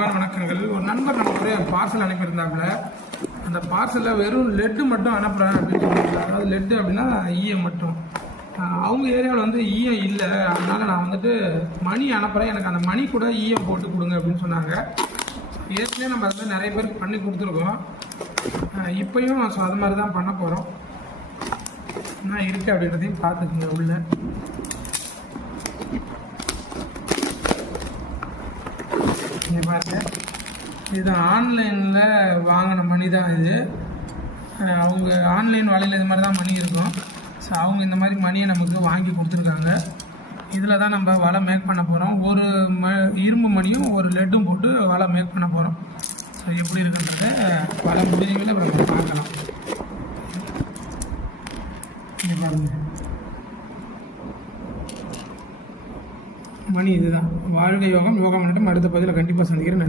வணக்கங்கள். ஒரு நண்பர் நமக்கு ஒரு பார்சல் அனுப்பியிருந்தாப்புல. அந்த பார்சலில் வெறும் லெட்டு மட்டும் அனுப்புகிறேன் அப்படின்னு சொல்லியிருந்தாங்க. அதாவது லெட்டு அப்படின்னா ஈயம் மட்டும். அவங்க ஏரியாவில் வந்து ஈயம் இல்லை, அதனால் நான் வந்துட்டு மணி அனுப்புகிறேன், எனக்கு அந்த மணி கூட ஈயம் போட்டு கொடுங்க அப்படின்னு சொன்னாங்க. ஏற்கனவே நம்ம அதை நிறைய பேருக்கு பண்ணி கொடுத்துருக்கோம். இப்போயும் ஸோ அது மாதிரி தான் பண்ண போகிறோம். என்ன இருக்குது அப்படின்றதையும் பார்த்துக்குங்க. உள்ள பாருங்க, இது ஆன்லைனில் வாங்கின மணி தான் இது. அவங்க ஆன்லைன் வேலையில் இது மாதிரி தான் மணி இருக்கும். ஸோ அவங்க இந்த மாதிரி மணியை நமக்கு வாங்கி கொடுத்துருக்காங்க. இதில் தான் நம்ம வலை மேக் பண்ண போகிறோம். ஒரு இரும்பு மணியும் ஒரு லெட்டும் போட்டு வலை மேக் பண்ண போகிறோம். ஸோ எப்படி இருக்குன்றத வலை முடிஞ்சவங்கள நம்ம பார்க்கலாம். இங்கே பாருங்கள், மணி இதுதான். வாழ்க யோகம். யோகம் பண்ணிட்டு அடுத்த பதிவில் கண்டிப்பாக சந்திக்கிறேன்.